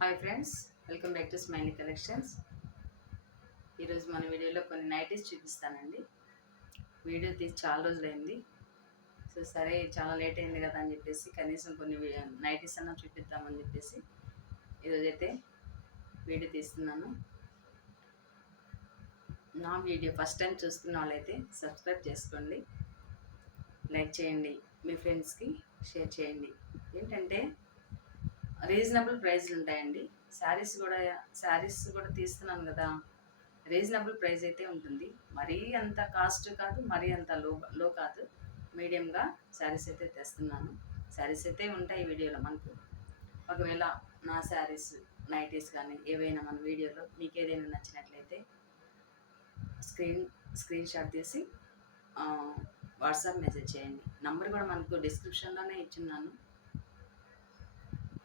Hi friends, welcome back to smiley collections. ఈరోజు మన వీడియోలో కొన్ని నైటీస్ చూపిస్తానండి. వీడియో తీసి చాలా రోజులైంది. సరే చాలా లేట్ అయింది కదా అని చెప్పేసి కనీసం కొన్ని నైటీస్ అన్నా చూపిద్దామని చెప్పేసి ఈరోజైతే వీడియో తీస్తున్నాను. నా వీడియో ఫస్ట్ టైం చూస్తున్న వాళ్ళైతే సబ్స్క్రైబ్ చేసుకోండి, లైక్ చేయండి, మీ ఫ్రెండ్స్కి షేర్ చేయండి. ఏంటంటే రీజనబుల్ ప్రైస్లు ఉంటాయండి. శారీస్ కూడా తీస్తున్నాను కదా, రీజనబుల్ ప్రైస్ అయితే ఉంటుంది. మరీ అంత కాస్ట్ కాదు, మరీ అంత లో కాదు, మీడియంగా శారీస్ అయితే తెస్తున్నాను. శారీస్ అయితే ఉంటాయి వీడియోలో మనకు. ఒకవేళ నా శారీస్ నైటీస్ కానీ ఏవైనా మన వీడియోలో మీకు ఏదైనా నచ్చినట్లయితే స్క్రీన్ షాట్ తీసి వాట్సాప్ మెసేజ్ చేయండి. నంబర్ కూడా మనకు డిస్క్రిప్షన్లోనే ఇచ్చున్నాను.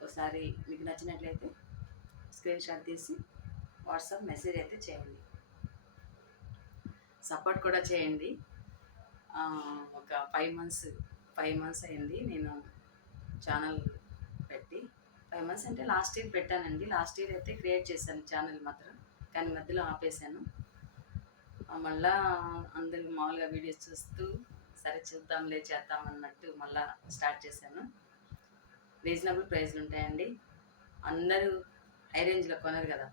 ఒకసారి మీకు నచ్చినట్లయితే స్క్రీన్ షాట్ తీసి వాట్సాప్ మెసేజ్ అయితే చేయండి. సపోర్ట్ కూడా చేయండి. ఒక 5 మంత్స్ అయింది నేను ఛానల్ పెట్టి. 5 మంత్స్ అంటే లాస్ట్ ఇయర్ పెట్టానండి. లాస్ట్ ఇయర్ అయితే క్రియేట్ చేశాను ఛానల్ మాత్రం, కానీ మధ్యలో ఆపేశాను. మళ్ళా అందరికి మామూలుగా వీడియోస్ చూస్తూ సరే చూద్దాంలే చేద్దాం అన్నట్టు మళ్ళీ స్టార్ట్ చేశాను. రీజనబుల్ ప్రైస్లు ఉంటాయండి. అందరూ హై రేంజ్లో కొనరు కదా,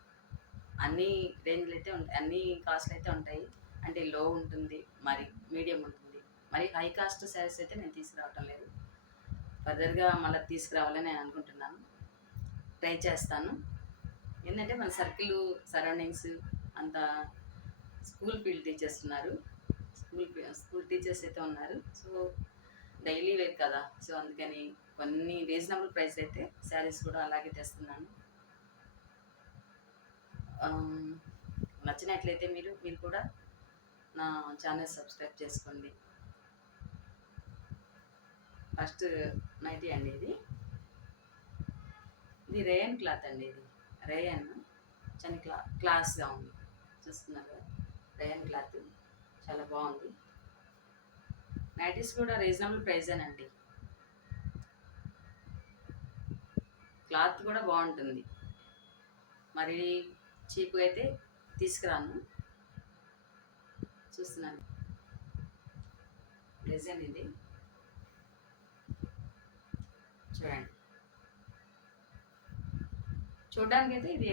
అన్ని రేంజ్లు అయితే ఉంటాయి, అన్ని కాస్ట్లు అయితే ఉంటాయి. అంటే లో ఉంటుంది, మరి మీడియం ఉంటుంది, మరి హై కాస్ట్ శారీస్ అయితే నేను తీసుకురావటం లేదు. ఫర్దర్గా మళ్ళీ తీసుకురావాలని నేను అనుకుంటున్నాను, ట్రై చేస్తాను. ఏంటంటే మన సరౌండింగ్స్ అంతా స్కూల్ ఫీల్డ్ టీచర్స్ ఉన్నారు, స్కూల్ టీచర్స్ అయితే ఉన్నారు. సో డైలీ వేర్ కదా, సో అందుకని కొన్ని రీజనబుల్ ప్రైస్ అయితే శారీస్ కూడా అలాగే తెస్తున్నాను. నచ్చినట్లయితే మీరు కూడా నా ఛానల్ సబ్స్క్రైబ్ చేసుకోండి. ఫస్ట్ నైటీ అండి, ఇది రేయన్ క్లాత్ అండి. ఇది రేయన్ చాలా క్లాస్గా ఉంది, చూస్తున్నారు కదా. రేయన్ క్లాత్ చాలా బాగుంది. నైటీస్ కూడా రీజనబుల్ ప్రైజేనండి. క్లాత్ కూడా బాగుంటుంది, మరి చీప్గా అయితే తీసుకురాను. చూస్తున్నాను డిజైన్ ఇది చూడండి. చూడడానికి అయితే ఇది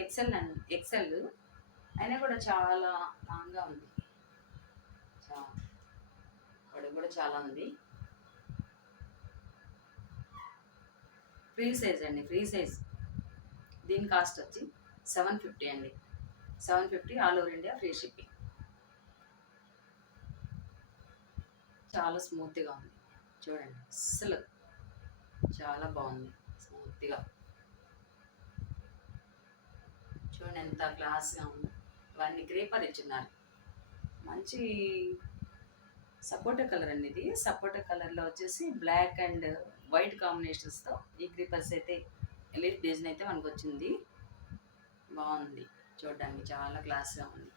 ఎక్సెల్ అయినా కూడా చాలా లాంగ్గా ఉంది, పొడవు కూడా చాలా ఉంది. ఫ్రీ సైజ్ అండి, ఫ్రీ సైజ్. దీని కాస్ట్ వచ్చి 750 అండి. 750 all over India free shipping. చాలా స్మూత్గా ఉంది చూడండి, అస్సలు చాలా బాగుంది స్మూత్గా. చూడండి ఎంత క్లాస్గా ఉంది. ఇవన్నీ క్రేపర్ ఇచ్చిన్నారు, మంచి సపోటా కలర్ అండి. ఇది సపోటా కలర్లో వచ్చేసి బ్లాక్ అండ్ వైట్ కాంబినేషన్స్తో ఈ క్రీపర్స్ అయితే లీఫ్ డిజైన్ అయితే మనకు వచ్చింది. బాగుంది చూడడానికి, చాలా క్లాస్గా ఉంది.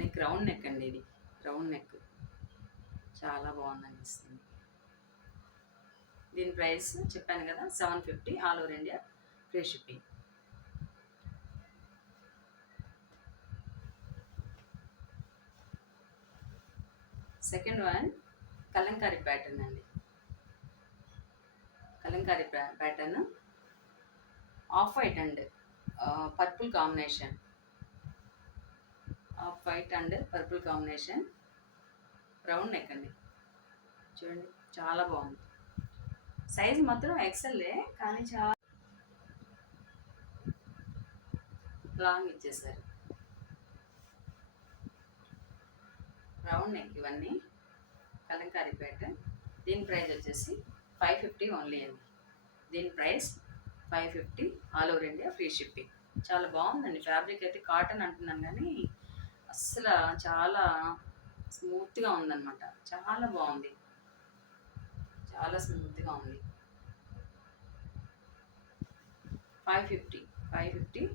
నెక్ రౌండ్ నెక్ అండి, ఇది రౌండ్ నెక్ చాలా బాగుంది అనిపిస్తుంది. దీని ప్రైస్ చెప్పాను కదా, 750 all over India free shipping. Second one Kalamkari pattern అండి. Kalamkari pattern off white and purple combination. Off white and purple combination, round neck అండి. చూడండి చాలా బాగుంది. సైజ్ మాత్రం ఎక్సెల్లే, కానీ చాలా లాంగ్ ఇచ్చేసారు. రౌండ్ నెక్ ఇవన్నీ కలంకారీ ప్యాటర్న్. దీని ప్రైస్ వచ్చేసి 550 ఓన్లీ అండి. దీని price 550 all over India free shipping. చాలా బాగుందండి. ఫ్యాబ్రిక్ అయితే కాటన్ అంటున్నాను కానీ అస్సలు చాలా స్మూత్గా ఉందన్నమాట. చాలా బాగుంది, చాలా స్మూత్గా ఉంది. 550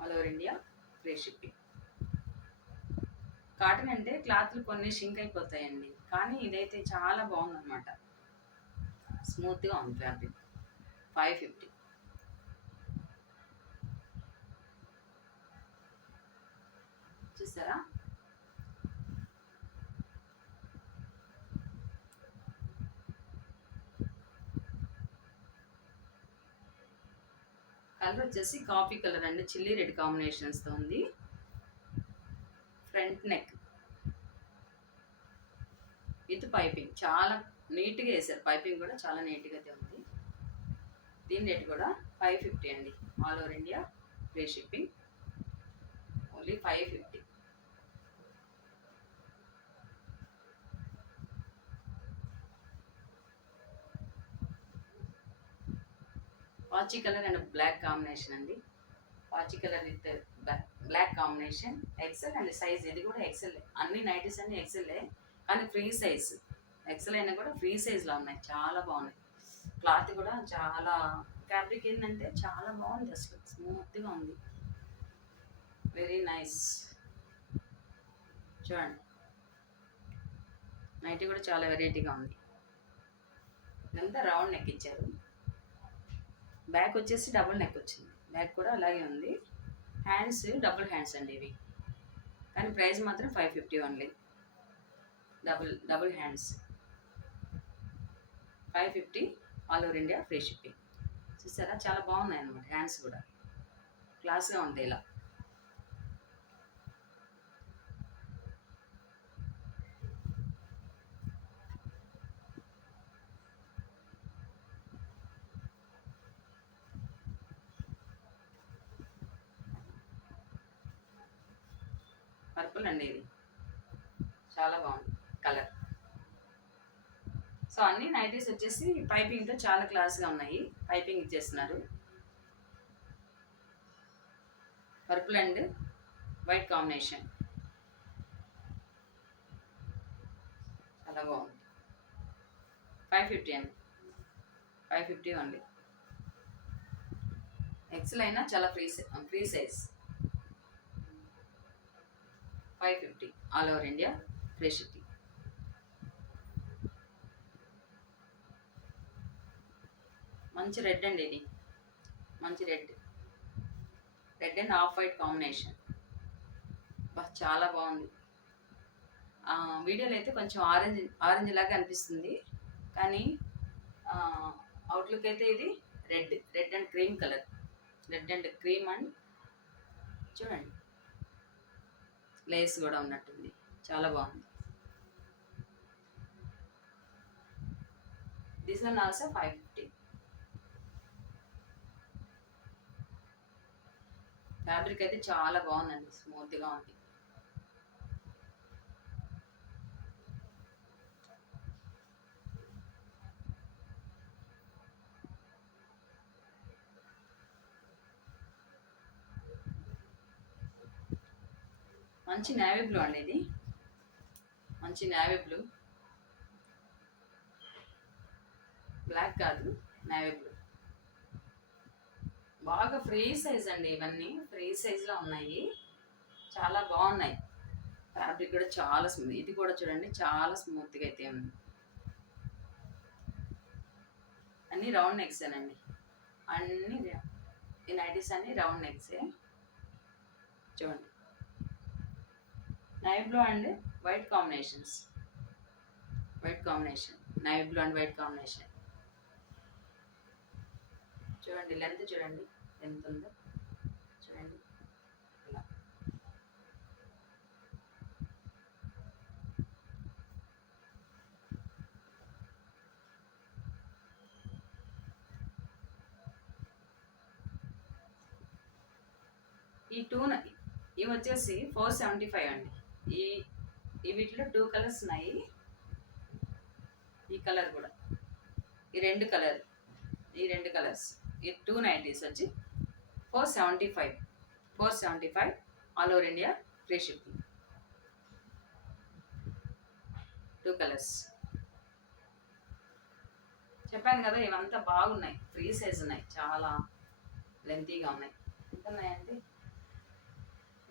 all over India free shipping. Cotton అంటే క్లాత్లు కొన్ని షింక్ అయిపోతాయండి, కానీ ఇదైతే చాలా బాగుందన్నమాట. స్మూత్గా ఉంది ఫ్యాబ్రిక్. 550. చూసారా? కలర్ వచ్చేసి కాఫీ కలర్ అండి, చిల్లీ రెడ్ కాంబినేషన్స్తో ఉంది. ఫ్రంట్ నెక్ విత్ పైపింగ్ చాలా నీట్గా వేసారు. పైపింగ్ కూడా చాలా నీట్గా ఉంది. దీని రేట్ కూడా 550 అండి. All over India free shipping. Only 550. Peach colour and black combination అండి. Peach colour with black combination. XL అండి సైజ్. ఇది కూడా ఎక్సెల్. అన్ని నైటీస్ అన్ని ఎక్సెల్లే, కానీ ఫ్రీ సైజ్. ఎక్సెల్ అయినా కూడా ఫ్రీ సైజ్లో ఉన్నాయి. చాలా బాగున్నాయి. క్లాత్ కూడా చాలా, ఫ్యాబ్రిక్ ఏంటంటే చాలా బాగుంది, అసలు స్మూత్గా ఉంది. Very nice. చూడండి, నైటీ కూడా చాలా వెరైటీగా ఉంది. ఇదంతా రౌండ్ నెక్ ఇచ్చారు. బ్యాక్ వచ్చేసి డబుల్ నెక్ వచ్చింది. బ్యాక్ కూడా అలాగే ఉంది. హ్యాండ్స్ డబుల్ హ్యాండ్స్ అండి ఇవి, కానీ ప్రైస్ మాత్రం 550 only. Double hands 550. All over India free shipping. చూసారా, చాలా బాగున్నాయి అన్నమాట. హ్యాండ్స్ కూడా క్లాస్గా ఉంటాయి ఇలా. పర్పుల్ అండి, ఇది చాలా బాగుంది కలర్. సో అన్ని నైటీస్ వచ్చేసి పైపింగ్తో చాలా క్లాస్గా ఉన్నాయి. పైపింగ్ ఇచ్చేస్తున్నారు. పర్పుల్ అండ్ వైట్ కాంబినేషన్ చాలా బాగుంది. 550 అండి. 550 ఓన్లీ. ఎక్సెల్ అయినా చాలా free size. 550. All over India free shipping. మంచి రెడ్ అండి, ఇది మంచి red and off white combination. చాలా బాగుంది. వీడియోలో అయితే కొంచెం ఆరెంజ్ లాగా అనిపిస్తుంది, కానీ అవుట్లుక్ అయితే ఇది red and cream colour. Red and cream and చూడండి, లేస్ కూడా ఉన్నట్టుంది. చాలా బాగుంది. This one also 550. ఫ్యాబ్రిక్ అయితే చాలా బాగుందండి, స్మూత్గా ఉంది. మంచి నేవీ బ్లూ అండి, ఇది మంచి నేవీ బ్లూ. బ్లాక్ కాదు, నేవీ బ్లూ. బాగా ఫ్రీ సైజ్ అండి, ఇవన్నీ ఫ్రీ సైజ్లో ఉన్నాయి. చాలా బాగున్నాయి. ఫ్యాబ్రిక్ కూడా చాలా స్మూత్. ఇది కూడా చూడండి, చాలా స్మూత్గా అయితే ఉంది. అన్నీ రౌండ్ నెక్సేనండి. అన్నీ ఈ నైటీస్ అన్నీ రౌండ్ నెక్సే. చూడండి, navy blue and white combinations. White combination, navy blue and white combination. చూడండి, లెంత్ చూడండి ఎంత ఉందో. చూడండి ఇలా. ఇవి వచ్చేసి 475 అండి. ఈ వీటిలో 2 కలర్స్ ఉన్నాయి. ఈ కలర్ కూడా, ఈ రెండు కలర్స్, ఈ 2 నైటీస్ వచ్చి 475. All over India free shipping. 2 colours చెప్పాను కదా. ఇవంతా బాగున్నాయి, ఫ్రీ సైజ్ ఉన్నాయి, చాలా లెంతీగా ఉన్నాయి. ఎంత ఉన్నాయండి?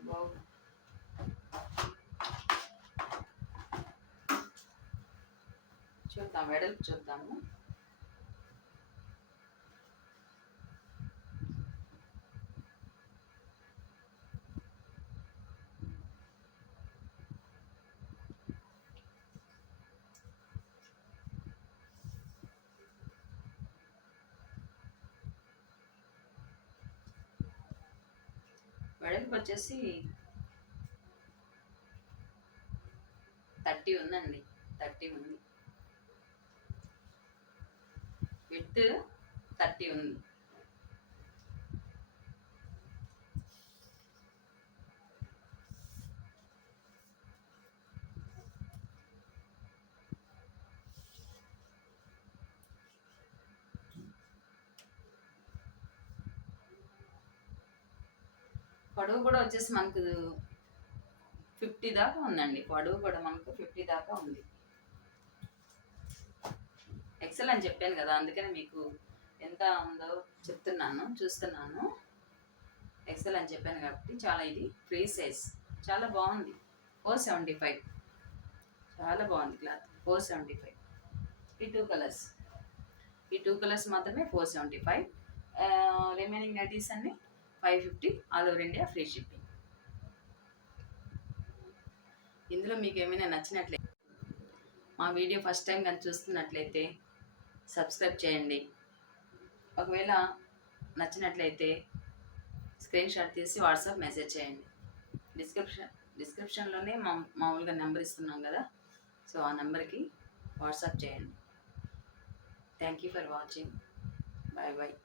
బాగున్నాయి. చూద్దాం, వెడల్పు చూద్దాము. వెడల్పు వచ్చేసి 30 ఉందండి. 30 ఉంది. విత్ 30 ఉంది. పొడవు కూడా వచ్చేసి మనకు 50 దాకా ఉందండి. పొడవు కూడా మనకు 50 దాకా ఉంది. ఎక్సెల్ అని చెప్పాను కదా, అందుకని మీకు ఎంత ఉందో చెప్తున్నాను, చూస్తున్నాను. ఎక్సెల్ అని చెప్పాను కాబట్టి చాలా ఇది ఫ్రీ సైజ్, చాలా బాగుంది. 475, చాలా బాగుంది క్లాత్. 475. ఈ టూ కలర్స్ మాత్రమే 475. రిమైనింగ్ నైటీస్ అన్ని 550. All over India free shipping. ఇందులో మీకు ఏమైనా నచ్చినట్లయితే, మా వీడియో ఫస్ట్ టైం కానీ చూస్తున్నట్లయితే సబ్స్క్రైబ్ చేయండి. ఒకవేళ నచ్చినట్లయితే స్క్రీన్ షాట్ తీసి వాట్సాప్ మెసేజ్ చేయండి. డిస్క్రిప్షన్లోనే మామూలుగా నెంబర్ ఇస్తున్నాం కదా, సో ఆ నెంబర్కి వాట్సాప్ చేయండి. Thank you for watching. Bye bye.